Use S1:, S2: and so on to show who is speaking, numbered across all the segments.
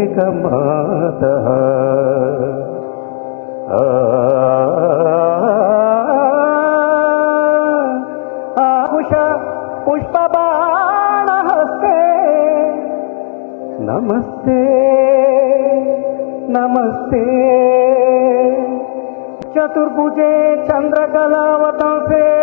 S1: जगदेकमातः आहुष पुष्पबाणहस्ते नमस्ते नमस्ते चतुर्भुजे चन्द्रकलावतंसे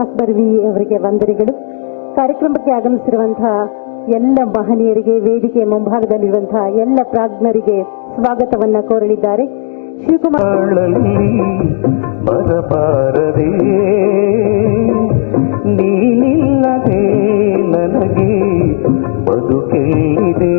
S2: ಅಕ್ಬರ್ ವಿ ಅವರಿಗೆ ವಂದನೆಗಳು. ಕಾರ್ಯಕ್ರಮಕ್ಕೆ ಆಗಮಿಸಿರುವಂತಹ ಎಲ್ಲ ಮಹನೀಯರಿಗೆ, ವೇದಿಕೆ ಮುಂಭಾಗದಲ್ಲಿರುವಂತಹ ಎಲ್ಲ ಪ್ರಾಜ್ಞರಿಗೆ ಸ್ವಾಗತವನ್ನ ಕೋರಲಿದ್ದಾರೆ. ಶಿವಕುಮಾರ್
S1: ನೀನಿಲ್ಲದೆ ನನಗೆ ಬದುಕಿದೆ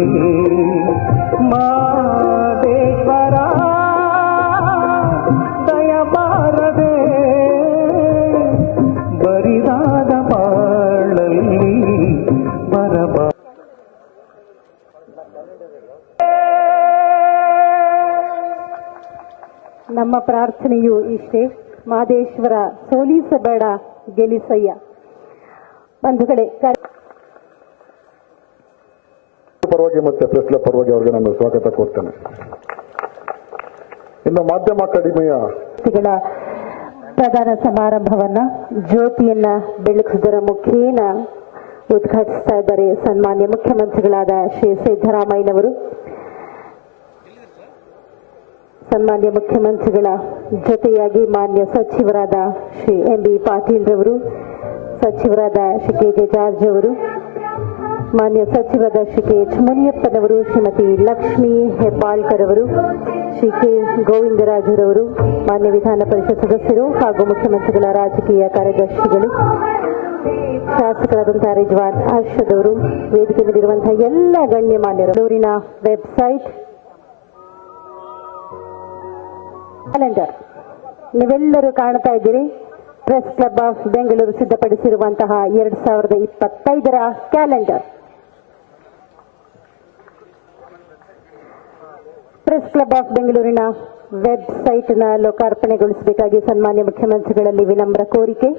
S2: ನಮ್ಮ ಪ್ರಾರ್ಥನೆಯು ಇಷ್ಟೇ. ಮಾದೇಶ್ವರ ಸೋಲಿಸಬೇಡ ಗೆಲಿಸಯ್ಯ. ಬಂಧುಗಳೇ
S3: ಪರವಾಗಿ ಮತ್ತೆ ಪ್ರೆಸ್ಲ ಪರವಾಗಿ ಅವರಿಗೆ ನಾನು ಸ್ವಾಗತ ಕೋರ್ತೇನೆ ಇನ್ನು ಮಾಧ್ಯಮ ಅಕಾಡೆಮಿಯ
S2: ಪ್ರಧಾನ ಸಮಾರಂಭವನ್ನ ಜ್ಯೋತಿಯನ್ನ ಬೆಳಕುದರ ಮುಖೇನ ಉದ್ಘಾಟಿಸ್ತಾ ಇದ್ದಾರೆ ಸನ್ಮಾನ್ಯ ಮುಖ್ಯಮಂತ್ರಿಗಳಾದ ಶ್ರೀ ಸಿದ್ದರಾಮಯ್ಯನವರು. ಸನ್ಮಾನ್ಯ ಮುಖ್ಯಮಂತ್ರಿಗಳ ಜೊತೆಯಾಗಿ ಮಾನ್ಯ ಸಚಿವರಾದ ಶ್ರೀ ಎಂ ಬಿ ಪಾಟೀಲ್ ರವರು, ಸಚಿವರಾದ ಶ್ರೀ ಕೆ ಜೆ ಜಾರ್ಜ್ ಅವರು ಮಾನ್ಯ ಸಚಿವರಾದ ಶ್ರೀ ಕೆ ಎಚ್ ಮುನಿಯಪ್ಪನವರು, ಶ್ರೀಮತಿ ಲಕ್ಷ್ಮೀ ಹೆಬ್ಬಾಳ್ಕರ್ ಅವರು ಶ್ರೀ ಕೆ ಗೋವಿಂದರಾಜರವರು ಮಾನ್ಯ ವಿಧಾನ ಪರಿಷತ್ ಸದಸ್ಯರು ಹಾಗೂ ಮುಖ್ಯಮಂತ್ರಿಗಳ ರಾಜಕೀಯ ಕಾರ್ಯದರ್ಶಿಗಳು, ಶಾಸಕರಾದಂತಹ ರಿಜ್ವಾನ್ ಅರ್ಷದ್ ಅವರು, ವೇದಿಕೆ ಮೇಲಿರುವಂತಹ ಎಲ್ಲ ಗಣ್ಯಮಾನ್ಯರು. ಊರಿನ ವೆಬ್ಸೈಟ್ ಕ್ಯಾಲೆಂಡರ್ ನೀವೆಲ್ಲರೂ ಕಾಣ್ತಾ ಇದ್ದೀರಿ. ಪ್ರೆಸ್ ಕ್ಲಬ್ ಆಫ್ ಬೆಂಗಳೂರು ಸಿದ್ಧಪಡಿಸಿರುವಂತಹ ಎರಡ್ ಸಾವಿರದ ಇಪ್ಪತ್ತೈದರ ಕ್ಯಾಲೆಂಡರ್ ಪ್ರೆಸ್ ಕ್ಲಬ್ ಆಫ್ ಬೆಂಗಳೂರಿನ ವೆಬ್ಸೈಟ್ನ ಲೋಕಾರ್ಪಣೆಗೊಳಿಸಬೇಕಾಗಿ ಸನ್ಮಾನ್ಯ ಮುಖ್ಯಮಂತ್ರಿಗಳಲ್ಲಿ ವಿನಮ್ರ ಕೋರಿಕೆ.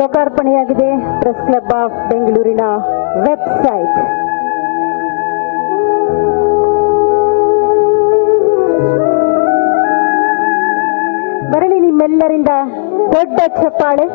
S2: ಲೋಕಾರ್ಪಣೆಯಾಗಿದೆ ಪ್ರೆಸ್ ಕ್ಲಬ್ ಆಫ್ ಬೆಂಗಳೂರಿನ ವೆಬ್ಸೈಟ್ ನಿಮ್ಮೆಲ್ಲರಿಂದ ದೊಡ್ಡ ಚಪ್ಪಾಳೆ.